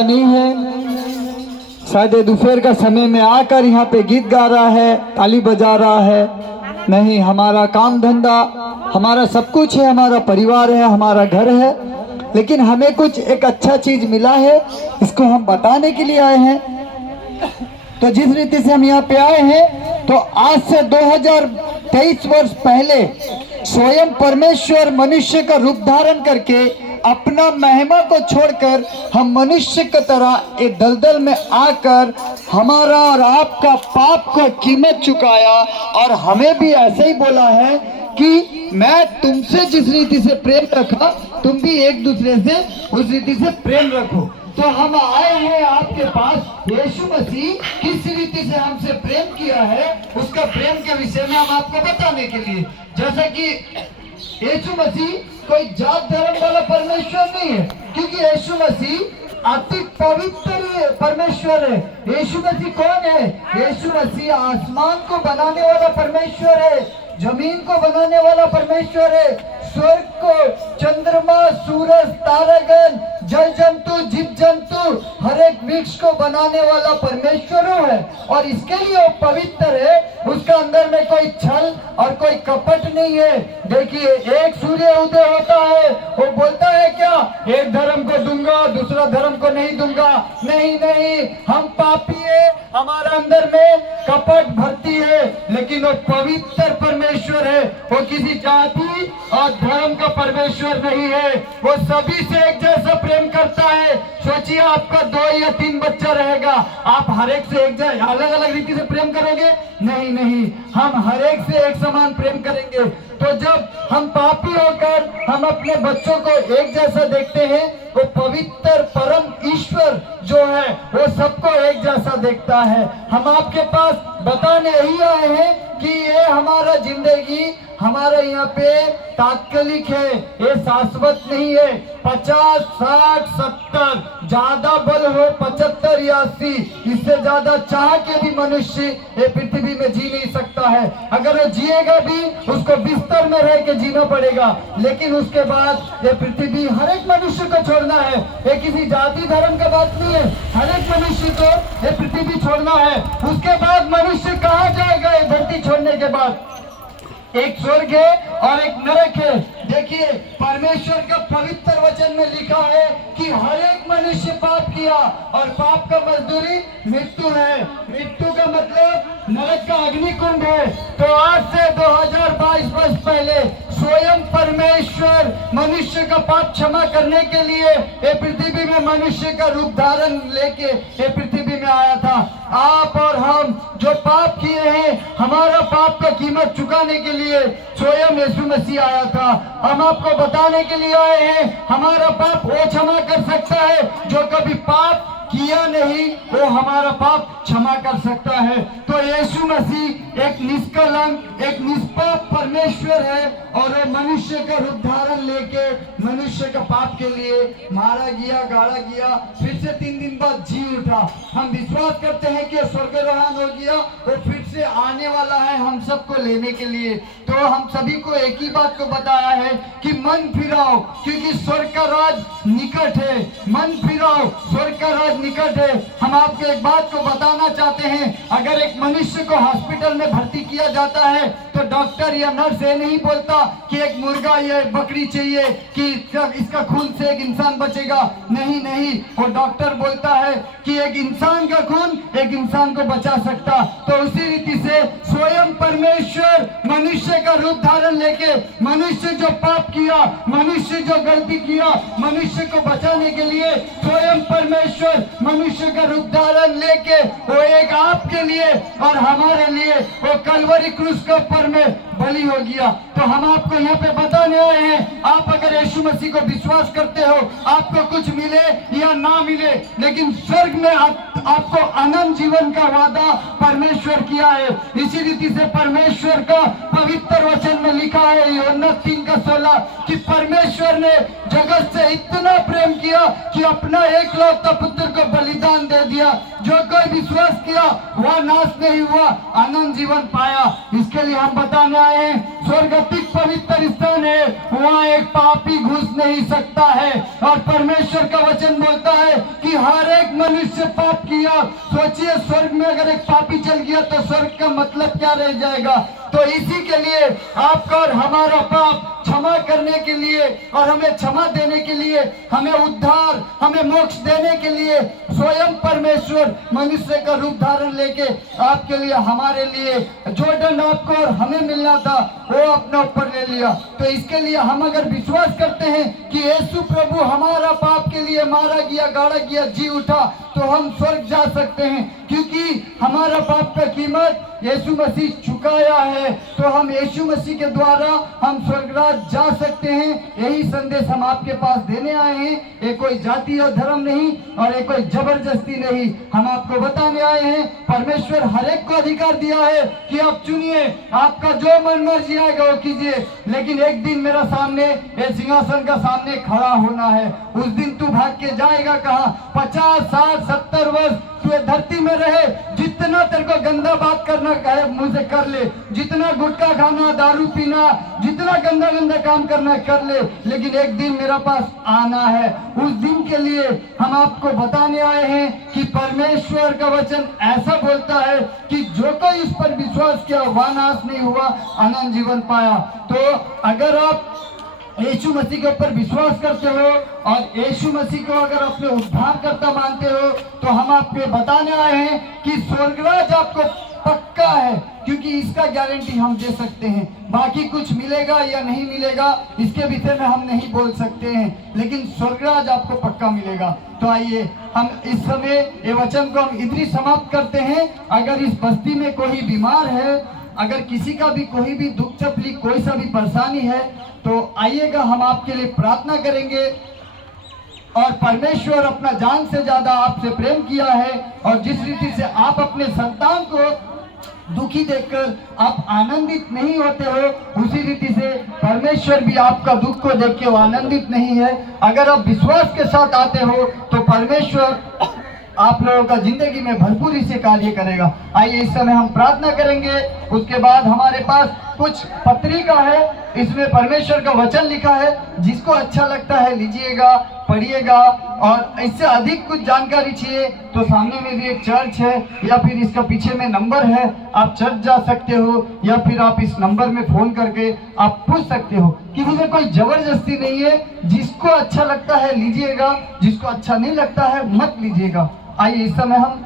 नहीं है। शायद दोपहर का समय में आकर यहाँ पे गीत गा रहा है, ताली बजा रहा है। नहीं, हमारा काम धंधा, हमारा सब कुछ है, हमारा परिवार है, हमारा घर है, लेकिन हमें कुछ एक अच्छा चीज मिला है, इसको हम बताने के लिए आए हैं। तो जिस रीति से हम यहाँ पे आए हैं, तो आज से 2023 वर्ष पहले स्वयं परमेश्वर मनुष्य का रूप धारण करके अपना महिमा को छोड़कर हम मनुष्य की तरह एक दलदल में आकर हमारा और आपका पाप का कीमत चुकाया, और हमें भी ऐसे ही बोला है कि मैं तुमसे जिस रीति से प्रेम रखा, तुम भी एक दूसरे से उस रीति से प्रेम रखो। तो हम आए हैं आपके पास यीशु मसीह किस रीति से हमसे प्रेम किया है, उसका प्रेम के विषय में हम आपको बताने के लिए। जैसा कि यीशु मसीह कोई जात धर्म वाला परमेश्वर नहीं है, क्योंकि यीशु मसीह अति पवित्र परमेश्वर है। यीशु मसीह कौन है? यीशु मसीह आसमान को बनाने वाला परमेश्वर है, जमीन को बनाने वाला परमेश्वर है, स्वर्ग को, चंद्रमा, सूरज, तारागण, जल जंतु, जीव जंतु, हर एक वृक्ष को बनाने वाला परमेश्वर है। और इसके लिए वो पवित्र है, उसका अंदर में कोई छल और कोई कपट नहीं है। देखिए, एक सूर्य उदय होता है, वो बोलता है क्या, एक धर्म को दूंगा, दूसरा धर्म को नहीं दूंगा। नहीं नहीं, हम पापी है, हमारा अंदर में कपट भरती है, लेकिन वो पवित्र परमेश्वर है। वो किसी जाति और धर्म का परमेश्वर नहीं है, वो सभी से एक जैसा प्रेम करता है। सोचिए, आपका 2 या 3 बच्चा रहेगा, आप हर एक से एक अलग अलग रीति से प्रेम करोगे? नहीं नहीं, हम हर एक से एक समान प्रेम करेंगे। तो जब हम पापी होकर हम अपने बच्चों को एक जैसा देखते हैं, वो पवित्र परम ईश्वर जो है वो सबको एक जैसा देखता है। हम आपके पास बताने ही आए हैं कि ये हमारा जिंदगी हमारे यहाँ पे तात्कालिक है, ये शाश्वत नहीं है। 50, 60, 70, ज्यादा बल हो 75 या 80, इससे ज्यादा चाह के भी मनुष्य ये पृथ्वी में जी नहीं सकता है। अगर वो जिएगा भी, उसको बिस्तर में रह के जीना पड़ेगा, लेकिन उसके बाद ये पृथ्वी हर एक मनुष्य को छोड़ना है। ये किसी जाति धर्म का बात नहीं है, हर एक मनुष्य को ये पृथ्वी छोड़ना है। उसके बाद मनुष्य कहाँ जाएगा? ये धरती छोड़ने के बाद एक स्वर्ग है और एक नरक है। देखिए, परमेश्वर का पवित्र वचन में लिखा है कि हर एक मनुष्य पाप किया और पाप का मजदूरी मृत्यु है। मृत्यु का मतलब नरक का अग्निकुंड है। तो आज से 2022 वर्ष पहले स्वयं परमेश्वर मनुष्य का पाप क्षमा करने के लिए ये पृथ्वी में मनुष्य का रूप धारण लेके ये पृथ्वी में आया था। आप और हम जो पाप किए हैं, हमारा पाप का कीमत चुकाने के लिए स्वयं यीशु मसीह आया था। हम आपको बताने के लिए आए हैं, हमारा पाप वो क्षमा कर सकता है जो कभी पाप किया नहीं, वो हमारा पाप क्षमा कर सकता है। तो यीशु मसीह एक निष्कलंक, एक निष्पाप परमेश्वर है, और वो मनुष्य का रूप धारण लेके मनुष्य का पाप के लिए मारा गया, गाड़ा गया, फिर से 3 दिन बाद जी उठा। हम विश्वास करते हैं कि स्वर्गारोहण हो गया, वो फिर से आने वाला है हम सबको लेने के लिए। तो हम सभी को एक ही बात को बताया है कि मन फिराओ, क्योंकि स्वर्ग का राज निकट है। मन फिराओ, स्वर्ग का राज निकट है। हम आपको एक बात को बताना चाहते हैं, अगर एक मनुष्य को हॉस्पिटल में भर्ती किया जाता है, तो डॉक्टर या नर्स ये नहीं बोलता कि एक मुर्गा या एक बकरी चाहिए कि इसका खून से एक इंसान बचेगा। नहीं नहीं, वो डॉक्टर बोलता है कि एक इंसान का खून एक इंसान को बचा सकता। तो उसी रीति से स्वयं परमेश्वर मनुष्य का रूप धारण लेके मनुष्य जो पाप किया, मनुष्य जो गलती किया, मनुष्य को बचाने के लिए स्वयं परमेश्वर मनुष्य का रूप धारण लेके वो एक आपके लिए और हमारे लिए वो कलवरी क्रूस के ऊपर में बलि हो गया। तो हम आपको यहाँ पे बताने आए हैं, आप अगर यीशु मसीह को विश्वास करते हो, आपको कुछ मिले या ना मिले, लेकिन स्वर्ग में आपको अनंत जीवन का वादा परमेश्वर किया है। इसी रीति से परमेश्वर का पवित्र वचन में लिखा है यूहन्ना 3:16 कि परमेश्वर ने जगत से इतना प्रेम किया कि अपना एकलौता पुत्र को बलिदान दे दिया। जो कोई विश्वास किया वह नाश नहीं हुआ, अनंत जीवन पाया। इसके लिए हम बताने आए हैं, स्वर्ग अति पवित्र स्थान है, वहाँ एक पापी घुस नहीं सकता है। और परमेश्वर का वचन बोलता है कि हर एक मनुष्य पाप किया। सोचिए स्वर्ग में अगर एक पापी चल गया तो स्वर्ग का मतलब क्या रह जाएगा। तो इसी के लिए आपका और हमारा पाप क्षमा करने के लिए और हमें क्षमा देने के लिए, हमें उद्धार, हमें मोक्ष देने के लिए स्वयं परमेश्वर मनुष्य का रूप धारण लेके आपके लिए, हमारे लिए जो दंड आपको और हमें मिलना था वो अपने ऊपर ले लिया। तो इसके लिए हम अगर विश्वास करते हैं कि यीशु प्रभु हमारा पाप के लिए मारा गया, गाड़ा गया, जी उठा, तो हम स्वर्ग जा सकते हैं, क्योंकि हमारा पाप का कीमत यीशु मसीह चुकाया है। तो हम यीशु मसीह के द्वारा हम स्वर्गराज जा सकते हैं। यही संदेश हम आपके पास देने आए हैं। ये कोई जाति और धर्म नहीं और ये कोई जबरदस्ती नहीं, हम आपको बताने आए हैं। परमेश्वर हर एक को अधिकार दिया है कि आप चुनिए, आपका जो मन मर्जी आएगा वो कीजिए, लेकिन एक दिन मेरा सामने ये सिंहासन का सामने खड़ा होना है। उस दिन तू भाग के जाएगा कहाँ? 50, 60, 70 वर्ष तू धरती में रहे, जितना तेरे को गंदा बात करना है मुझे कर ले, जितना गुटखा खाना, दारू पीना, जितना गंदा गंदा काम करना कर ले, लेकिन एक दिन मेरा पास आना है। उस दिन के लिए हम आपको बताने आए हैं कि परमेश्वर का वचन ऐसा बोलता है कि जो कोई इस पर विश्वास किया वह नाश नहीं हुआ, अनंत जीवन पाया। तो अगर आप यीशु मसीह के ऊपर विश्वास करते हो और यीशु मसीह को अगर अपने उद्धारकर्ता मानते हो, तो हम आपको बताने आए हैं कि स्वर्गराज आपको पक्का है, क्योंकि इसका गारंटी हम दे सकते हैं। बाकी कुछ मिलेगा या नहीं मिलेगा इसके विषय में हम नहीं बोल सकते हैं, लेकिन स्वर्गराज आपको पक्का मिलेगा। तो आइए हम इस समय ये वचन को हम इधर ही समाप्त करते हैं। अगर इस बस्ती में कोई बीमार है, अगर किसी का भी कोई भी दुख तकलीफ, कोई सा भी परेशानी है, तो आइएगा, हम आपके लिए प्रार्थना करेंगे। और परमेश्वर अपना जान से ज्यादा आपसे प्रेम किया है, और जिस रीति से आप अपने संतान को दुखी देखकर आप आनंदित नहीं होते हो, उसी रीति से परमेश्वर भी आपका दुख को देख के आनंदित नहीं है। अगर आप विश्वास के साथ आते हो तो परमेश्वर आप लोगों का जिंदगी में भरपूरी से कार्य करेगा। आइए इस समय हम प्रार्थना करेंगे। उसके बाद हमारे पास कुछ पत्रिका है, इसमें परमेश्वर का वचन लिखा है, जिसको अच्छा लगता है लीजिएगा, पढ़िएगा। और इससे अधिक कुछ जानकारी चाहिए तो सामने में भी एक चर्च है, या फिर इसका पीछे में नंबर है, आप चर्च जा सकते हो, या फिर आप इस नंबर में फोन करके आप पूछ सकते हो। किसी में कोई जबरदस्ती नहीं है, जिसको अच्छा लगता है लीजिएगा, जिसको अच्छा नहीं लगता है मत लीजिएगा। आइए इस समय हम